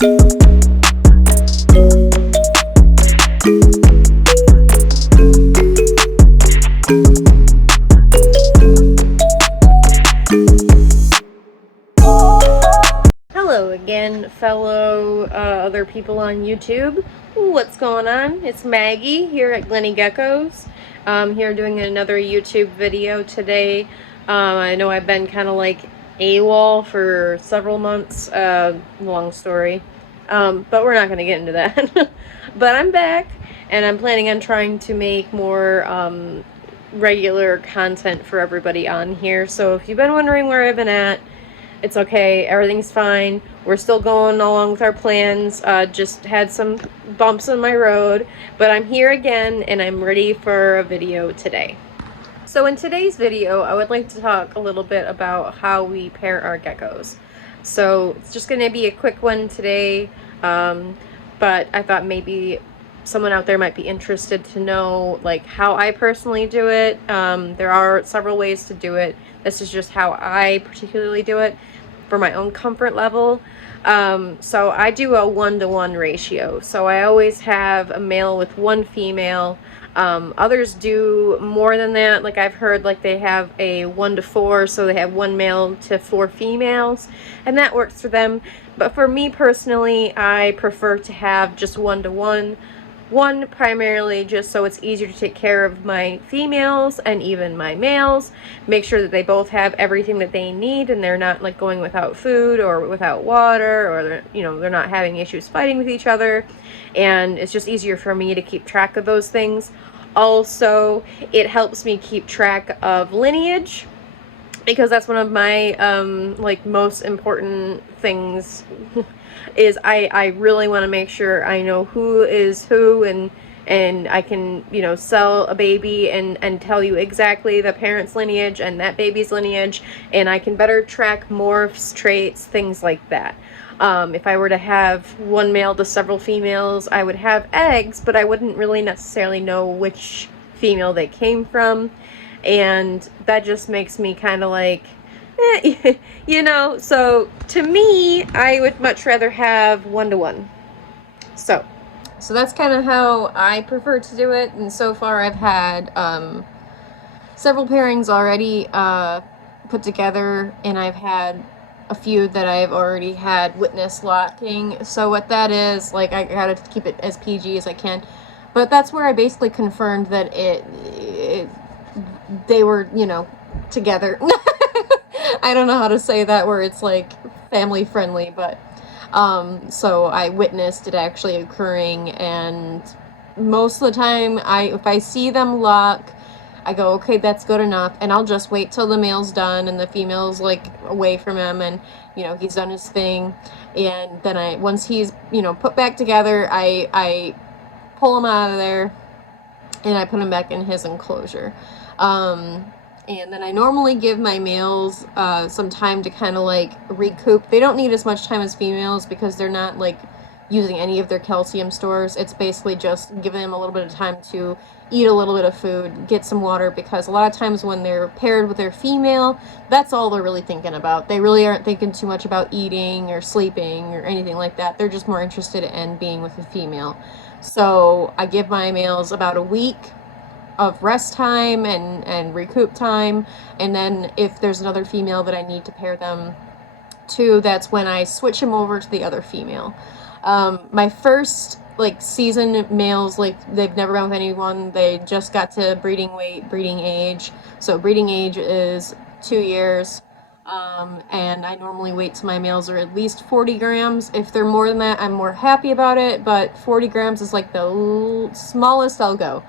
Hello again, fellow other people on YouTube. What's going on? It's Maggie here at Glennie Geckos. Here doing another YouTube video today. I know I've been kind of like AWOL for several months. Long story. But we're not going to get into that. But I'm back, and I'm planning on trying to make more regular content for everybody on here. So if you've been wondering where I've been at, it's okay, everything's fine. We're still going along with our plans. Just had some bumps on my road, but I'm here again and I'm ready for a video today. So in today's video, I would like to talk a little bit about how we pair our geckos. So it's just going to be a quick one today, but I thought maybe someone out there might be interested to know like how I personally do it. There are several ways to do it. This is just how I particularly do it for my own comfort level. So I do a 1-to-1 ratio. So I always have a male with one female. Others do more than that. Like I've heard like they have a 1-to-4, so they have 1 male to 4 females, and that works for them. But for me personally, I prefer to have just 1-to-1. One, primarily just so it's easier to take care of my females and even my males. Make sure that they both have everything that they need and they're not like going without food or without water, or they're not having issues fighting with each other. And it's just easier for me to keep track of those things. Also, it helps me keep track of lineage, because that's one of my like most important things. Is I really want to make sure I know who is who, and I can, sell a baby and tell you exactly the parent's lineage and that baby's lineage, and I can better track morphs, traits, things like that. If I were to have one male to several females, I would have eggs, but I wouldn't really necessarily know which female they came from, and that just makes me kind of like, so to me, I would much rather have 1-to-1. So that's kind of how I prefer to do it, and so far I've had several pairings already put together, and I've had a few that I've already had witness locking. So what that is, like, I gotta keep it as PG as I can, but that's where I basically confirmed that they were, together. I don't know how to say that where it's like family friendly, but so I witnessed it actually occurring, and most of the time if I see them lock, I go, okay, that's good enough, and I'll just wait till the male's done and the female's like away from him, and he's done his thing, and then once he's put back together, I pull him out of there and I put him back in his enclosure. And then I normally give my males some time to kind of like recoup. They don't need as much time as females because they're not like using any of their calcium stores. It's basically just giving them a little bit of time to eat a little bit of food, get some water, because a lot of times when they're paired with their female, that's all they're really thinking about. They really aren't thinking too much about eating or sleeping or anything like that. They're just more interested in being with a female. So I give my males about a week of rest time and recoup time, and then if there's another female that I need to pair them to, that's when I switch them over to the other female. My first like season males, like they've never been with anyone, they just got to breeding weight, breeding age. So breeding age is 2 years, and I normally wait till my males are at least 40 grams. If they're more than that, I'm more happy about it, but 40 grams is like the smallest I'll go.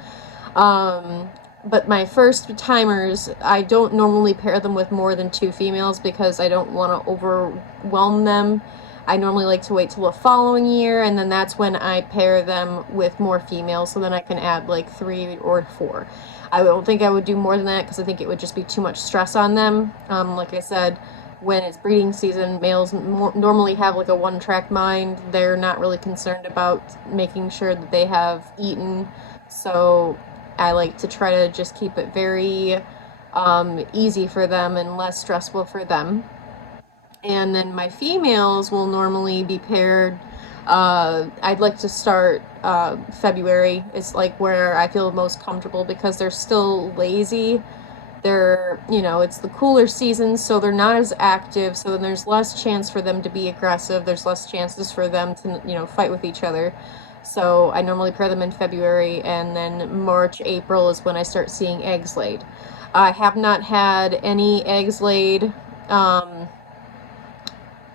But my first timers, I don't normally pair them with more than 2 females because I don't want to overwhelm them. I normally like to wait till the following year, and then that's when I pair them with more females, so then I can add like 3 or 4. I don't think I would do more than that because I think it would just be too much stress on them. Like I said, when it's breeding season, males normally have like a one-track mind. They're not really concerned about making sure that they have eaten, so I like to try to just keep it very easy for them and less stressful for them. And then my females will normally be paired I'd like to start February is like where I feel most comfortable because they're still lazy. They're, you know, it's the cooler season, so they're not as active, so then there's less chance for them to be aggressive. There's less chances for them to, you know, fight with each other. So I normally pair them in February, and then March, April is when I start seeing eggs laid. I have not had any eggs laid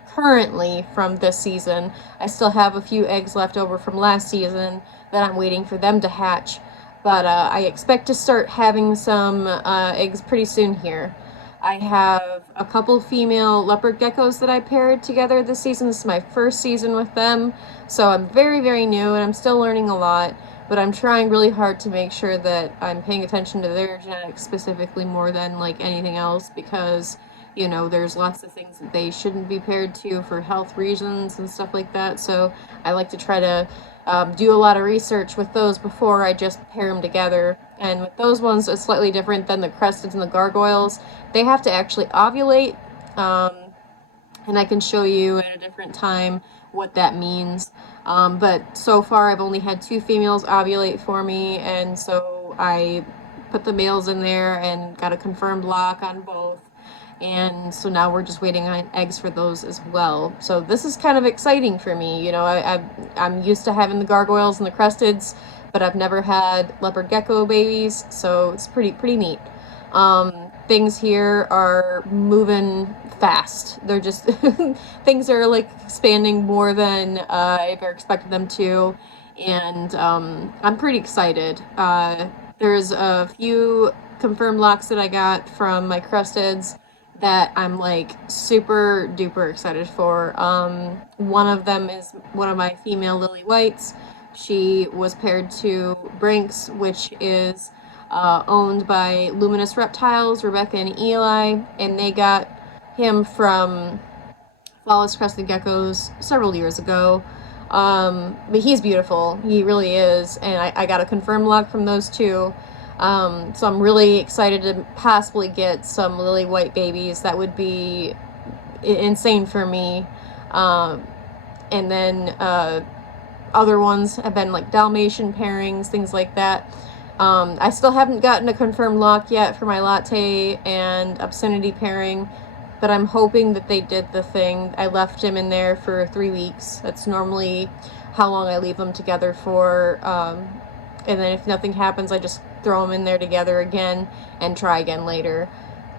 currently from this season. I still have a few eggs left over from last season that I'm waiting for them to hatch. But I expect to start having some eggs pretty soon here. I have a couple female leopard geckos that I paired together this season. This is my first season with them, so I'm very, very new and I'm still learning a lot, but I'm trying really hard to make sure that I'm paying attention to their genetics specifically more than like anything else, because you know, there's lots of things that they shouldn't be paired to for health reasons and stuff like that. So I like to try to do a lot of research with those before I just pair them together. And with those ones, it's slightly different than the cresteds and the gargoyles. They have to actually ovulate, and I can show you at a different time what that means. But so far, I've only had 2 females ovulate for me, and so I put the males in there and got a confirmed lock on both. And so now we're just waiting on eggs for those as well. So this is kind of exciting for me. You know, I'm used to having the gargoyles and the cresteds, but I've never had leopard gecko babies, so it's pretty neat. Things here are moving fast. They're just things are like expanding more than I ever expected them to, and I'm pretty excited. There's a few confirmed locks that I got from my cresteds that I'm like super duper excited for. One of them is one of my female lily whites. She was paired to Brinks, which is owned by Luminous Reptiles, Rebecca and Eli, and they got him from Flawless Crested Geckos several years ago. But he's beautiful, he really is, and I got a confirmed lock from those two. So I'm really excited to possibly get some lily white babies. That would be insane for me. And then other ones have been like Dalmatian pairings, things like that. I still haven't gotten a confirmed lock yet for my latte and obscenity pairing, but I'm hoping that they did the thing. I left him in there for 3 weeks. That's normally how long I leave them together for. And then if nothing happens, I just throw them in there together again and try again later.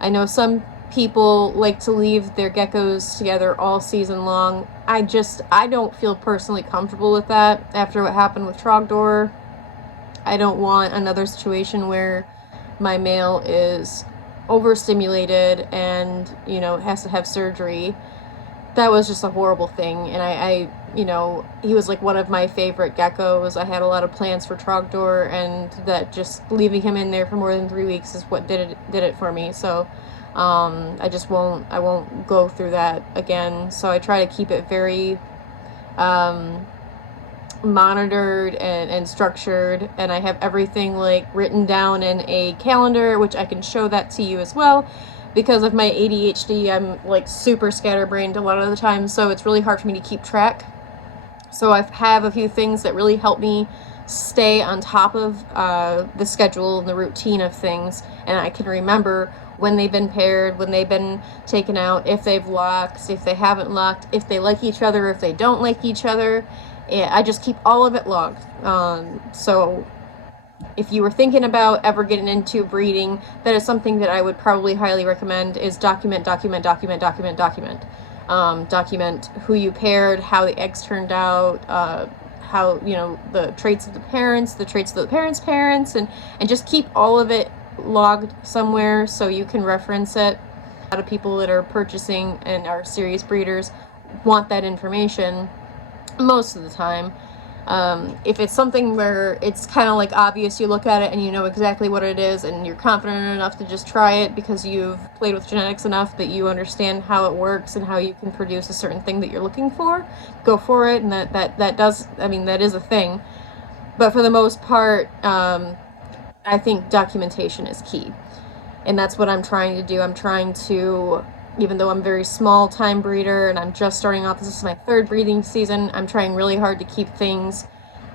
I know some people like to leave their geckos together all season long. I don't feel personally comfortable with that after what happened with Trogdor. I don't want another situation where my male is overstimulated and, you know, has to have surgery. That was just a horrible thing, and I you know, he was like one of my favorite geckos. I had a lot of plans for Trogdor, and that just leaving him in there for more than 3 weeks is what did it for me. So I won't go through that again. So I try to keep it very monitored and structured, and I have everything like written down in a calendar, which I can show that to you as well. Because of my ADHD, I'm like super scatterbrained a lot of the time, so it's really hard for me to keep track. So I have a few things that really help me stay on top of the schedule and the routine of things, and I can remember when they've been paired, when they've been taken out, if they've locked, if they haven't locked, if they like each other, if they don't like each other. I just keep all of it logged. So if you were thinking about ever getting into breeding, that is something that I would probably highly recommend, is document. Document who you paired, how the eggs turned out, how, you know, the traits of the parents, the traits of the parents, and just keep all of it logged somewhere so you can reference it. A lot of people that are purchasing and are serious breeders want that information most of the time. If it's something where it's kind of like obvious, you look at it and you know exactly what it is and you're confident enough to just try it because you've played with genetics enough that you understand how it works and how you can produce a certain thing that you're looking for, go for it. And that does, I mean, that is a thing. But for the most part, I think documentation is key. And that's what I'm trying to do. I'm trying to even though I'm a very small time breeder and I'm just starting off, this is my 3rd breeding season, I'm trying really hard to keep things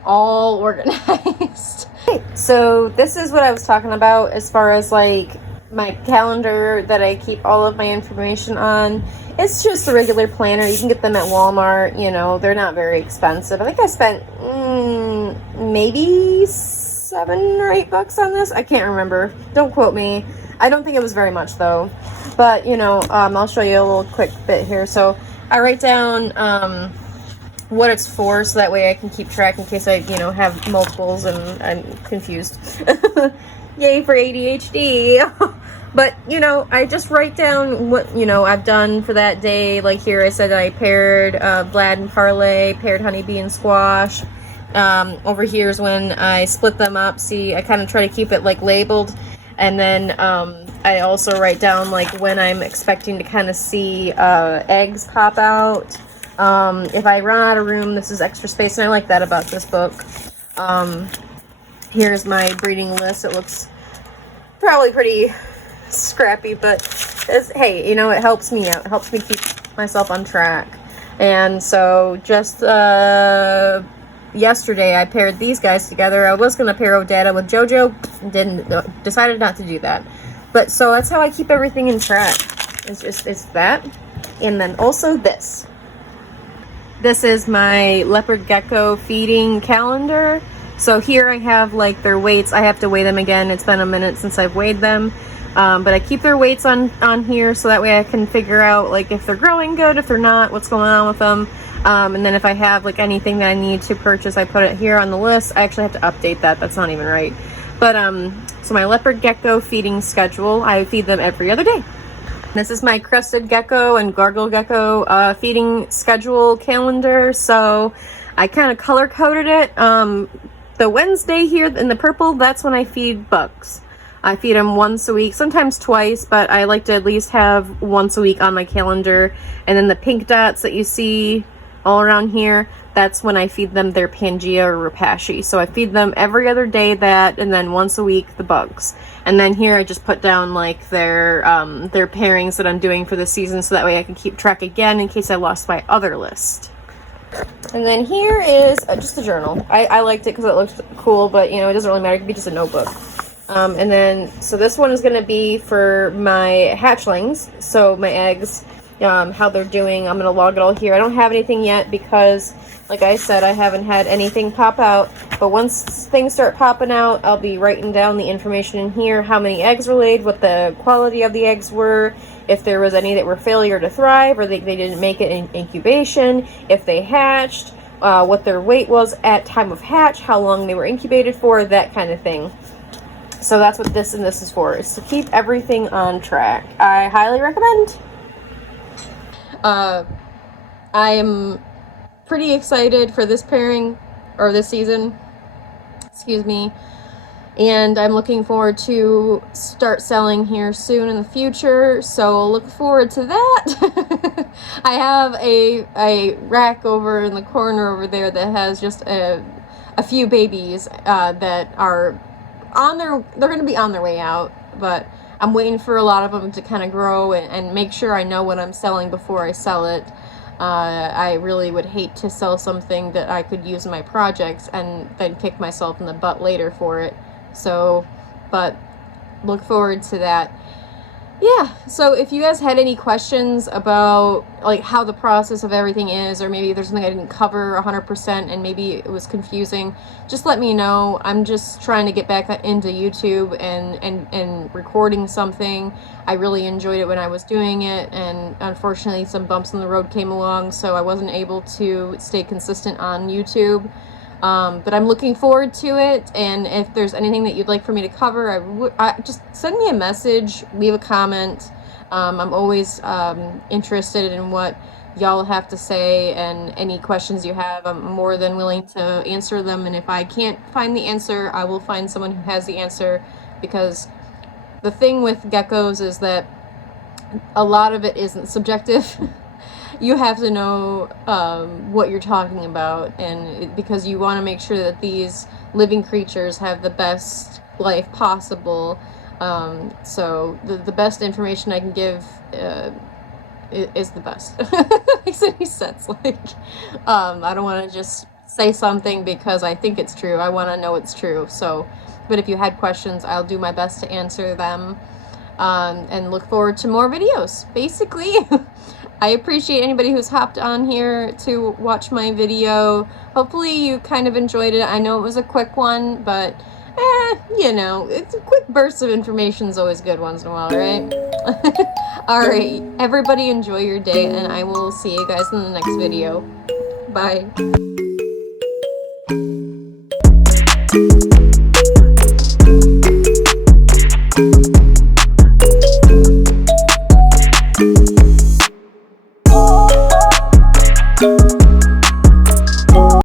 all organized. So this is what I was talking about as far as like my calendar that I keep all of my information on. It's just a regular planner. You can get them at Walmart, you know, they're not very expensive. I think I spent maybe $7 or $8 on this. I can't remember. Don't quote me. I don't think it was very much though. But, you know, I'll show you a little quick bit here. So I write down what it's for, so that way I can keep track in case I, you know, have multiples and I'm confused. Yay for ADHD. But, you know, I just write down what, you know, I've done for that day. Like here I said I paired Vlad and Parlay, paired honeybee and squash. Over here is when I split them up. See, I kind of try to keep it like labeled. And then I also write down like when I'm expecting to kind of see eggs pop out. If I run out of room, this is extra space, and I like that about this book. Here's my breeding list. It looks probably pretty scrappy, but hey, you know, it helps me out. It helps me keep myself on track. And so just yesterday I paired these guys together. I was going to pair Odetta with JoJo, decided not to do that. But so that's how I keep everything in track. It's that. And then also this. This is my leopard gecko feeding calendar. So here I have like their weights. I have to weigh them again. It's been a minute since I've weighed them. But I keep their weights on here so that way I can figure out like if they're growing good, if they're not, what's going on with them. And then if I have like anything that I need to purchase, I put it here on the list. I actually have to update that. That's not even right. But so my leopard gecko feeding schedule, I feed them every other day. This is my crested gecko and gargle gecko feeding schedule calendar. So I kind of color coded it. The Wednesday here in the purple, that's when I feed bugs. I feed them once a week, sometimes twice, but I like to at least have once a week on my calendar. And then the pink dots that you see all around here, that's when I feed them their Pangea or Rapashi. So I feed them every other day that, and then once a week the bugs. And then here I just put down like their pairings that I'm doing for the season, so that way I can keep track again in case I lost my other list. And then here is just a journal. I liked it because it looked cool, but you know, it doesn't really matter. It could be just a notebook. And then, so this one is going to be for my hatchlings, so my eggs, how they're doing. I'm going to log it all here. I don't have anything yet because, like I said, I haven't had anything pop out. But once things start popping out, I'll be writing down the information in here, how many eggs were laid, what the quality of the eggs were, if there was any that were failure to thrive, or they didn't make it in incubation, if they hatched, what their weight was at time of hatch, how long they were incubated for, that kind of thing. So that's what this and this is for, is to keep everything on track. I highly recommend. I am pretty excited for this pairing, or this season, excuse me, and I'm looking forward to start selling here soon in the future, so look forward to that. I have a rack over in the corner over there that has just a few babies that are they're going to be on their way out, but I'm waiting for a lot of them to kind of grow and make sure I know what I'm selling before I sell it. I really would hate to sell something that I could use in my projects and then kick myself in the butt later for it. So, but look forward to that. Yeah, so if you guys had any questions about like how the process of everything is, or maybe there's something I didn't cover 100% and maybe it was confusing, just let me know. I'm just trying to get back into YouTube and recording something. I really enjoyed it when I was doing it, and unfortunately some bumps in the road came along, so I wasn't able to stay consistent on YouTube. But I'm looking forward to it, and if there's anything that you'd like for me to cover, just send me a message, leave a comment. I'm always interested in what y'all have to say, and any questions you have, I'm more than willing to answer them. And if I can't find the answer, I will find someone who has the answer, because the thing with geckos is that a lot of it isn't subjective. You have to know what you're talking about, and because you want to make sure that these living creatures have the best life possible. So the best information I can give is the best. Makes any sense. Like, I don't want to just say something because I think it's true. I want to know it's true. So, but if you had questions, I'll do my best to answer them. And look forward to more videos. Basically, I appreciate anybody who's hopped on here to watch my video. Hopefully you kind of enjoyed it. I know it was a quick one, but you know, it's a quick burst of information is always good once in a while, right? Alright, everybody enjoy your day, and I will see you guys in the next video. Bye.